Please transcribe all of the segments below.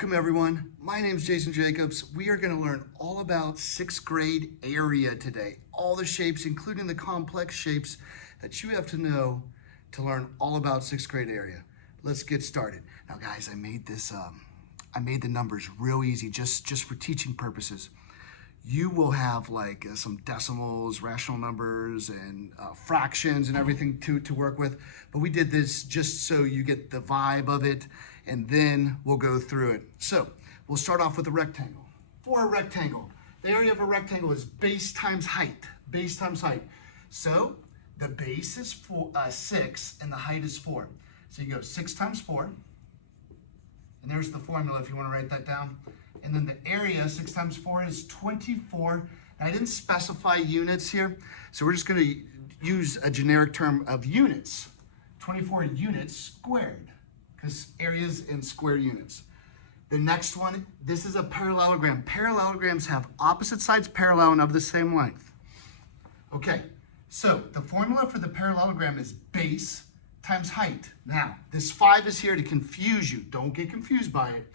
Welcome everyone. My name is Jason Jacobs. We are going to learn all about sixth grade area today. All the shapes, including the complex shapes that you have to know to learn all about sixth grade area. Let's get started. Now guys, I made the numbers real easy just for teaching purposes. You will have like some decimals, rational numbers, and fractions and everything to work with. But we did this just so you get the vibe of it, and then we'll go through it. So we'll start off with a rectangle. For a rectangle, the area of a rectangle is base times height. Base times height. So the base is 6 and the height is 4. So you go 6 times 4. And there's the formula if you want to write that down. And then the area, 6 times 4 is 24. And I didn't specify units here, so we're just going to use a generic term of units. 24 units squared, because areas in square units. The next one, this is a parallelogram. Parallelograms have opposite sides parallel and of the same length. Okay, so the formula for the parallelogram is base times height. Now, this 5 is here to confuse you. Don't get confused by it.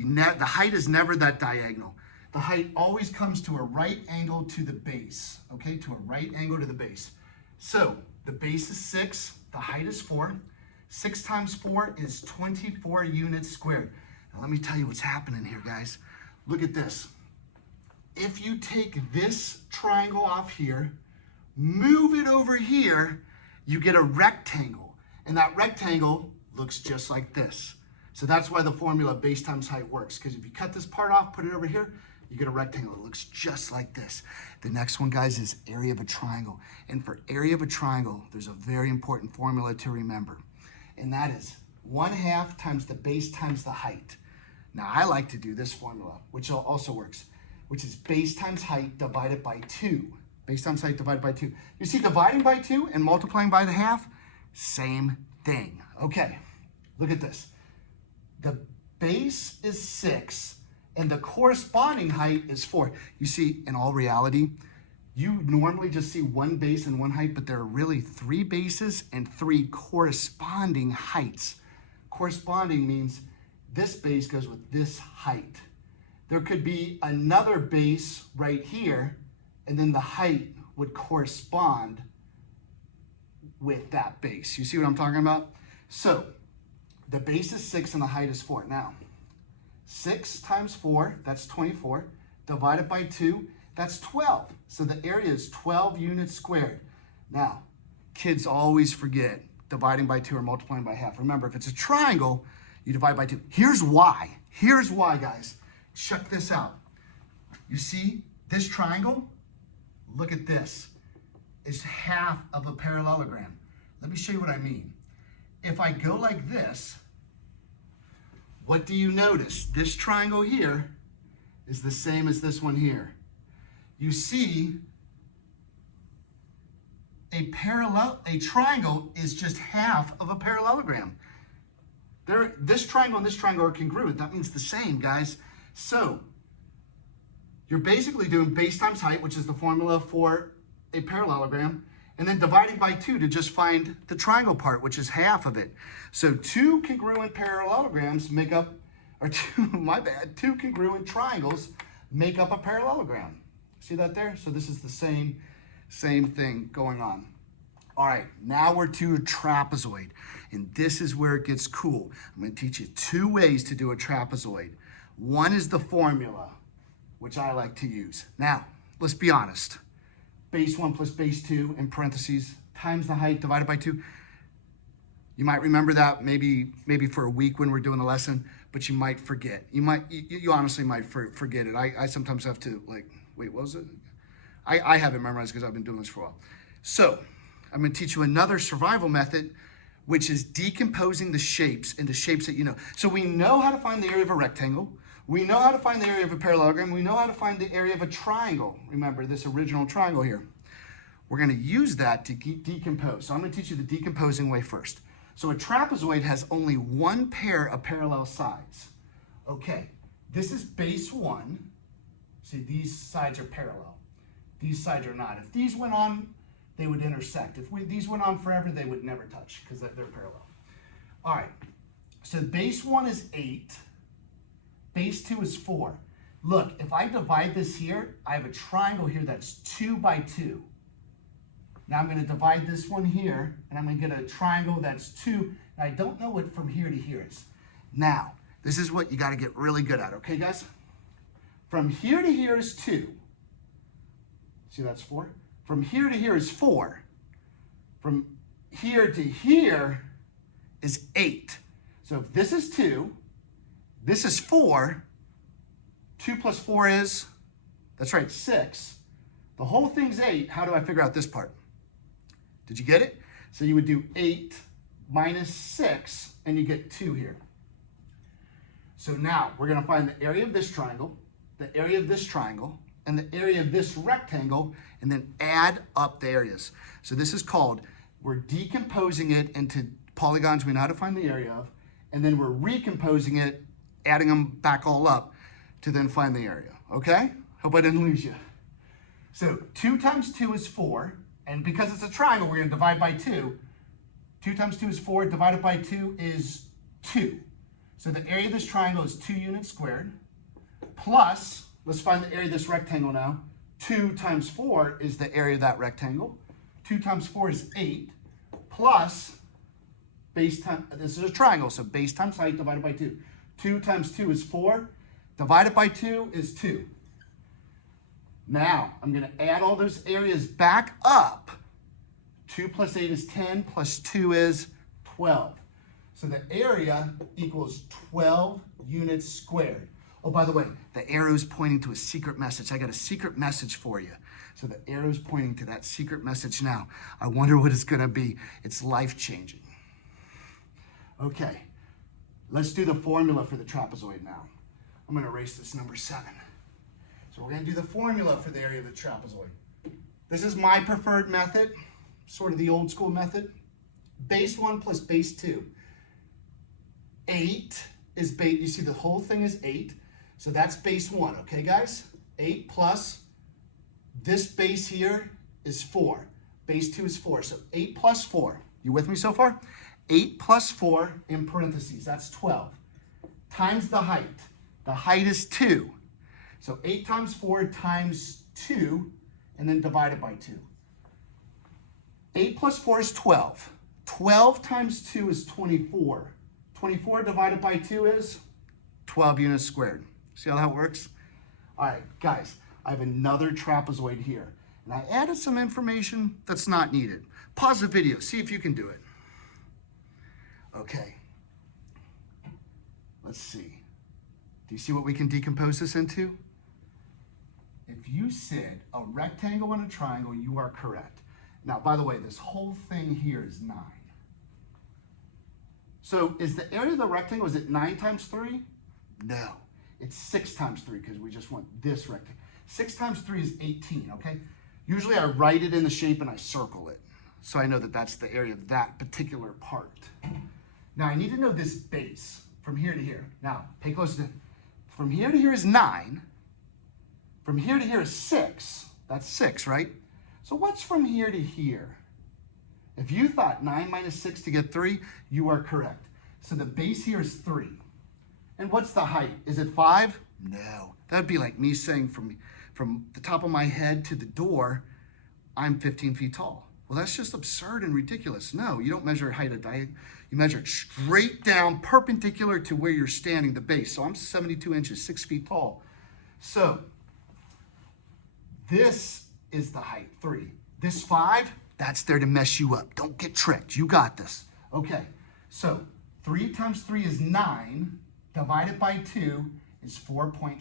The height is never that diagonal. The height always comes to a right angle to the base, okay? To a right angle to the base. So the base is 6, the height is 4. 6 times 4 is 24 units squared. Now let me tell you what's happening here, guys. Look at this. If you take this triangle off here, move it over here, you get a rectangle. And that rectangle looks just like this. So that's why the formula base times height works, because if you cut this part off, put it over here, you get a rectangle that looks just like this. The next one, guys, is area of a triangle. And for area of a triangle, there's a very important formula to remember. And that is 1/2 times the base times the height. Now, I like to do this formula, which also works, which is base times height divided by 2. Base times height divided by 2. You see, dividing by 2 and multiplying by the half, same thing. Okay, look at this. The base is 6 and the corresponding height is 4. You see, in all reality, you normally just see one base and one height, but there are really 3 bases and 3 corresponding heights. Corresponding means this base goes with this height. There could be another base right here, and then the height would correspond with that base. You see what I'm talking about? So the base is 6 and the height is 4. Now, 6 times 4, that's 24, divided by 2, that's 12. So the area is 12 units squared. Now, kids always forget dividing by 2 or multiplying by half. Remember, if it's a triangle, you divide by 2. Here's why. Here's why, guys. Check this out. You see this triangle? Look at this. It's half of a parallelogram. Let me show you what I mean. If I go like this, what do you notice? This triangle here is the same as this one here. You see, a triangle is just half of a parallelogram. This triangle and this triangle are congruent. That means the same, guys. So you're basically doing base times height, which is the formula for a parallelogram, and then dividing by 2 to just find the triangle part, which is half of it. So 2 congruent parallelograms make up, or 2 congruent triangles make up a parallelogram. See that there? So this is the same thing going on. All right, now we're to a trapezoid, and this is where it gets cool. I'm going to teach you 2 ways to do a trapezoid. One is the formula, which I like to use. Now, let's be honest. Base 1 plus base 2 in parentheses times the height divided by 2. You might remember that maybe for a week when we're doing the lesson, but you might forget. You honestly might forget it. I sometimes have to wait, what was it? I have it memorized because I've been doing this for a while. So I'm going to teach you another survival method, which is decomposing the shapes into shapes that you know. So we know how to find the area of a rectangle. We know how to find the area of a parallelogram. We know how to find the area of a triangle. Remember this original triangle here. We're going to use that to decompose. So I'm going to teach you the decomposing way first. So a trapezoid has only one pair of parallel sides. Okay, this is base 1. See, these sides are parallel. These sides are not. If these went on, they would intersect. If these went on forever, they would never touch because they're parallel. All right, so base 1 is 8. Base 2 is 4. Look, if I divide this here, I have a triangle here that's 2 by 2. Now I'm going to divide this one here, and I'm going to get a triangle that's 2. And I don't know what from here to here is. Now, this is what you got to get really good at, okay, guys? From here to here is 2. See, that's 4. From here to here is 4. From here to here is 8. So if this is 2, this is 4, 2 plus 4 is, that's right, 6. The whole thing's 8. How do I figure out this part? Did you get it? So you would do 8 minus 6, and you get 2 here. So now we're going to find the area of this triangle, the area of this triangle, and the area of this rectangle, and then add up the areas. So this is called, we're decomposing it into polygons we know how to find the area of, and then we're recomposing it, adding them back all up to then find the area, okay? Hope I didn't lose you. So 2 times 2 is 4, and because it's a triangle, we're going to divide by 2. 2 times 2 is 4, divided by 2 is 2. So the area of this triangle is 2 units squared, plus, let's find the area of this rectangle now. 2 times 4 is the area of that rectangle. 2 times 4 is 8, plus base times, this is a triangle, so base times height divided by 2. 2 times 2 is 4, divided by 2 is 2. Now, I'm going to add all those areas back up. 2 plus 8 is 10, plus 2 is 12. So the area equals 12 units squared. Oh, by the way, the arrow's pointing to a secret message. I got a secret message for you. So the arrow's pointing to that secret message now. I wonder what it's going to be. It's life-changing. Okay, let's do the formula for the trapezoid now. I'm going to erase this number 7. So we're going to do the formula for the area of the trapezoid. This is my preferred method, sort of the old school method. Base 1 plus base 2. 8 is base, you see the whole thing is 8. So that's base 1, okay guys? 8 plus this base here is 4. Base 2 is 4, so 8 plus 4. You with me so far? 8 plus 4 in parentheses, that's 12. Times the height. The height is 2. So 8 times 4 times 2, and then divided by 2. 8 plus 4 is 12. 12 times 2 is 24. 24 divided by 2 is 12 units squared. See how that works? All right, guys, I have another trapezoid here. And I added some information that's not needed. Pause the video, see if you can do it. Okay. Let's see. Do you see what we can decompose this into? If you said a rectangle and a triangle, you are correct. Now, by the way, this whole thing here is 9. So is the area of the rectangle, is it 9 times 3? No, it's 6 times 3 because we just want this rectangle. 6 times 3 is 18, okay? Usually I write it in the shape and I circle it. So I know that that's the area of that particular part. Now I need to know this base from here to here. Now, pay close attention. From here to here is 9. From here to here is 6. That's 6, right? So what's from here to here? If you thought 9 minus 6 to get 3, you are correct. So the base here is 3. And what's the height? Is it 5? No. That'd be like me saying from the top of my head to the door, I'm 15 feet tall. Well, that's just absurd and ridiculous. No, you don't measure height at diagonal. You measure it straight down, perpendicular to where you're standing, the base. So I'm 72 inches, 6 feet tall. So this is the height, 3. This 5, that's there to mess you up. Don't get tricked. You got this. Okay, so 3 times 3 is 9, divided by 2 is 4.5.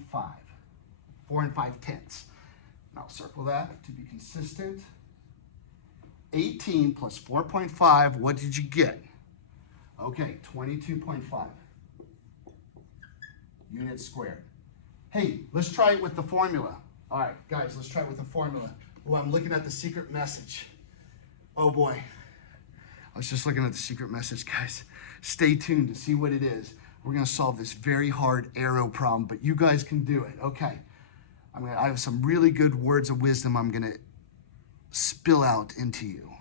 4 5/10. And I'll circle that to be consistent. 18 plus 4.5, what did you get? Okay, 22.5 units squared. Hey, let's try it with the formula. All right, guys, let's try it with the formula. Oh, I'm looking at the secret message. Oh boy. I was just looking at the secret message, guys. Stay tuned to see what it is. We're gonna solve this very hard arrow problem, but you guys can do it. Okay. I have some really good words of wisdom I'm gonna spill out into you.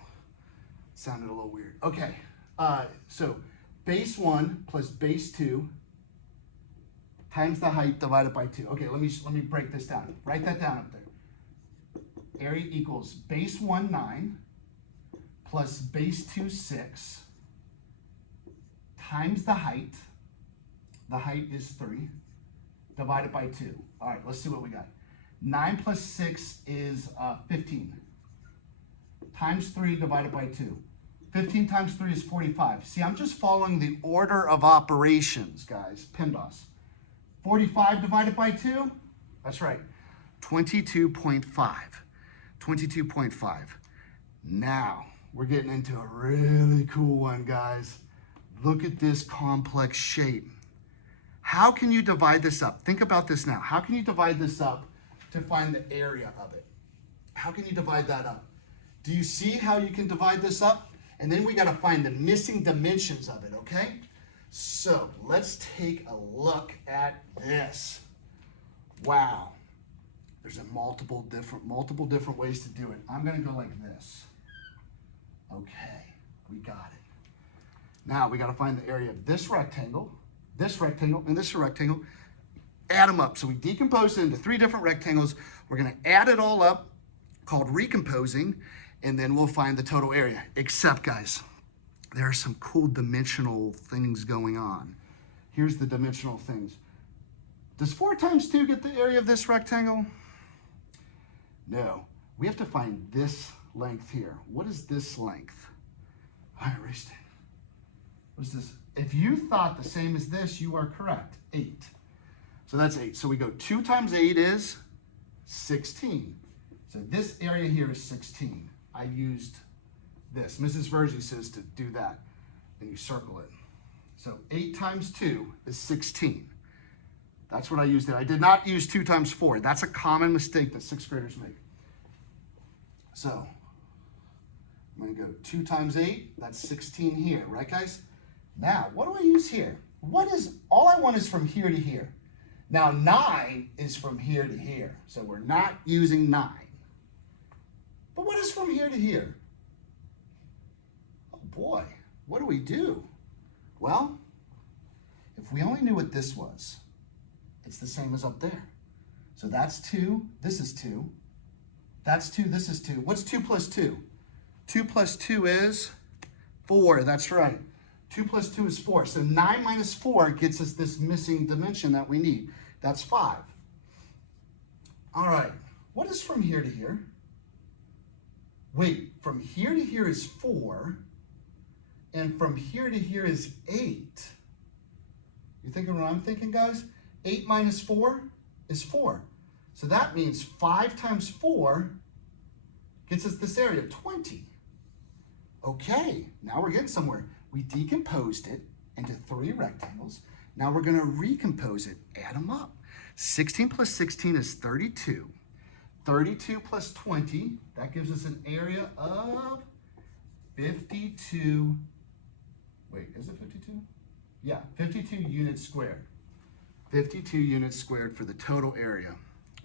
Sounded a little weird. Okay, so base 1 plus base 2 times the height divided by 2. Okay, let me break this down. Write that down up there. Area equals base 1, 9, plus base 2, 6, times the height. The height is 3, divided by 2. All right, let's see what we got. 9 plus 6 is 15. Times 3 divided by 2. 15 times 3 is 45. See, I'm just following the order of operations, guys. PEMDAS. 45 divided by 2? That's right. 22.5. 22.5. Now, we're getting into a really cool one, guys. Look at this complex shape. How can you divide this up? Think about this now. How can you divide this up to find the area of it? How can you divide that up? Do you see how you can divide this up? And then we got to find the missing dimensions of it, okay? So let's take a look at this. Wow. There's multiple different ways to do it. I'm going to go like this. Okay, we got it. Now we got to find the area of this rectangle, and this rectangle. Add them up. So we decompose it into 3 different rectangles. We're going to add it all up, called recomposing, and then we'll find the total area. Except, guys, there are some cool dimensional things going on. Here's the dimensional things. Does 4 times 2 get the area of this rectangle? No. We have to find this length here. What is this length? I erased it. What is this? If you thought the same as this, you are correct. 8. So that's 8. So we go 2 times 8 is 16. So this area here is 16. I used this. Mrs. Verzi says to do that, and you circle it. So 8 times 2 is 16. That's what I used there. I did not use 2 times 4. That's a common mistake that 6th graders make. So I'm going to go 2 times 8. That's 16 here, right, guys? Now, what do I use here? All I want is from here to here. Now, 9 is from here to here. So we're not using 9. But what is from here to here? Oh boy, what do we do? Well, if we only knew what this was, it's the same as up there. So that's 2, this is 2. That's 2, this is 2. What's 2 plus 2? 2 plus 2 is 4, that's right. 2 plus 2 is 4. So 9 minus 4 gets us this missing dimension that we need. That's 5. All right, what is from here to here? Wait, from here to here is 4, and from here to here is 8. You thinking what I'm thinking, guys? 8 minus 4 is 4. So that means 5 times 4 gets us this area, 20. Okay, now we're getting somewhere. We decomposed it into 3 rectangles. Now we're going to recompose it. Add them up. 16 plus 16 is 32. 32 plus 20, that gives us an area of 52. Wait, is it 52? Yeah, 52 units squared. 52 units squared for the total area.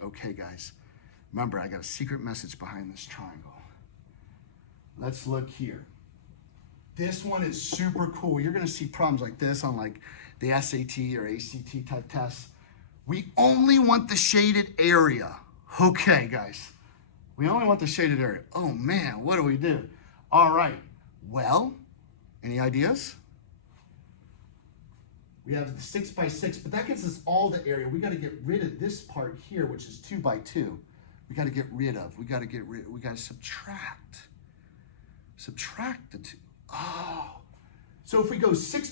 Okay, guys. Remember, I got a secret message behind this triangle. Let's look here. This one is super cool. You're going to see problems like this on like the SAT or ACT type tests. We only want the shaded area. Okay, guys. We only want the shaded area. Oh, man, what do we do? All right. Well, any ideas? We have the 6 by 6, but that gives us all the area. We got to get rid of this part here, which is 2 by 2. We got to get rid of. We got to subtract. Subtract the 2. Oh. So if we go 6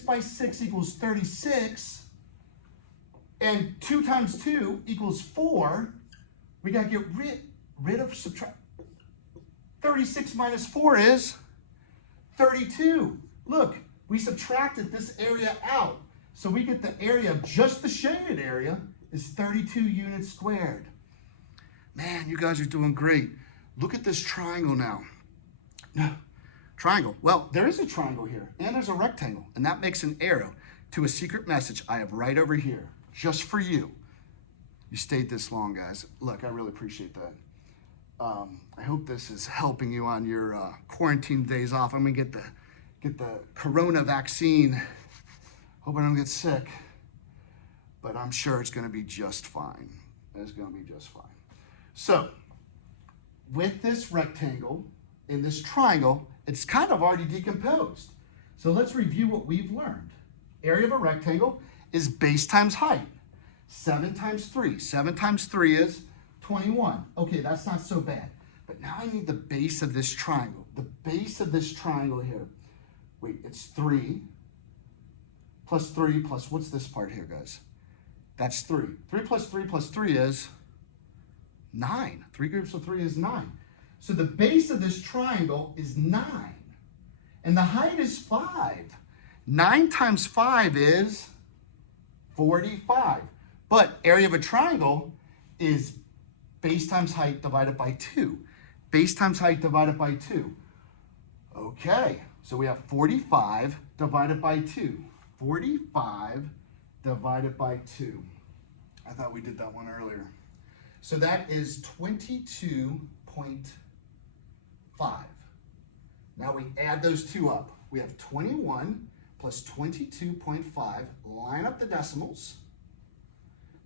by 6 equals 36, and 2 times 2 equals 4, we got to get rid of, subtract. 36 minus 4 is 32. Look, we subtracted this area out. So we get the area of just the shaded area is 32 units squared. Man, you guys are doing great. Look at this triangle now. Triangle. Well, there is a triangle here, and there's a rectangle, and that makes an arrow to a secret message I have right over here, just for you. You stayed this long, guys. Look, I really appreciate that. I hope this is helping you on your quarantine days off. I'm gonna get the corona vaccine Hope I don't get sick, but I'm sure it's gonna be just fine. It's gonna be just fine. So, with this rectangle and this triangle, it's kind of already decomposed. So let's review what we've learned. Area of a rectangle is base times height. 7 times 3. 7 times 3 is 21. Okay, that's not so bad. But now I need the base of this triangle. The base of this triangle here. Wait, it's 3 plus 3 plus, what's this part here, guys? That's 3. 3 plus 3 plus 3 is 9. 3 groups of 3 is 9. So the base of this triangle is 9. And the height is 5. 9 times 5 is 45. But area of a triangle is base times height divided by 2. Base times height divided by 2. Okay, so we have 45 divided by 2. 45 divided by 2. I thought we did that one earlier. So that is 22.5. Now we add those two up. We have 21 plus 22.5. Line up the decimals.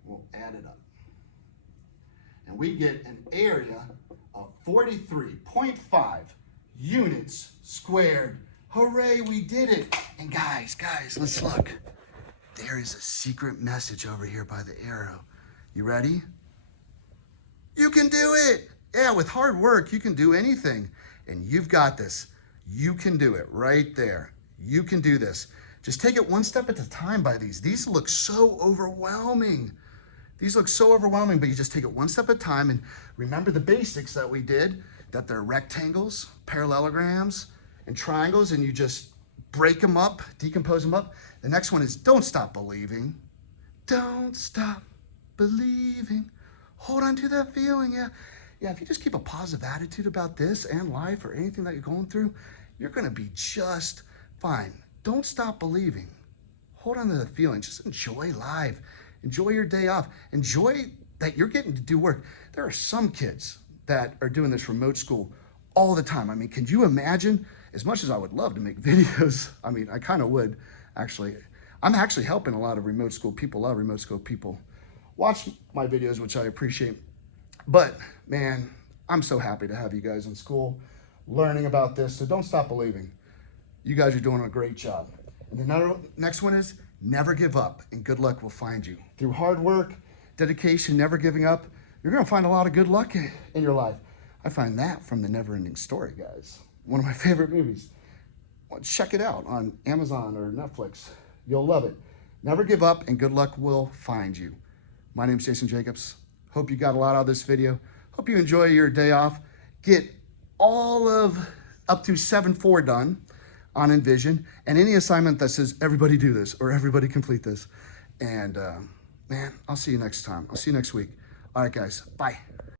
We'll add it up. And we get an area of 43.5 units squared. Hooray, we did it. And guys, let's look. There is a secret message over here by the arrow. You ready? You can do it. Yeah, with hard work, you can do anything. And you've got this. You can do it right there. You can do this. Just take it one step at a time by these. These look so overwhelming. These look so overwhelming, but you just take it one step at a time and remember the basics that we did, that they're rectangles, parallelograms, and triangles, and you just break them up, decompose them up. The next one is don't stop believing. Don't stop believing. Hold on to that feeling, yeah. Yeah, if you just keep a positive attitude about this and life or anything that you're going through, you're gonna be just fine. Don't stop believing. Hold on to the feeling, just enjoy life. Enjoy your day off. Enjoy that you're getting to do work. There are some kids that are doing this remote school all the time. I mean, can you imagine? As much as I would love to make videos, I mean, I kind of would, actually. I'm actually helping a lot of remote school people, a lot of remote school people watch my videos, which I appreciate. But, man, I'm so happy to have you guys in school learning about this, so don't stop believing. You guys are doing a great job. And the next one is never give up, and good luck will find you. Through hard work, dedication, never giving up, you're gonna find a lot of good luck in your life. I find that from The Never-Ending Story, guys. One of my favorite movies. Well, check it out on Amazon or Netflix. You'll love it. Never give up, and good luck will find you. My name's Jason Jacobs. Hope you got a lot out of this video. Hope you enjoy your day off. Get all of up to 7-4 done on Envision, and any assignment that says everybody do this or everybody complete this. And man, I'll see you next time. I'll see you next week. All right, guys, bye.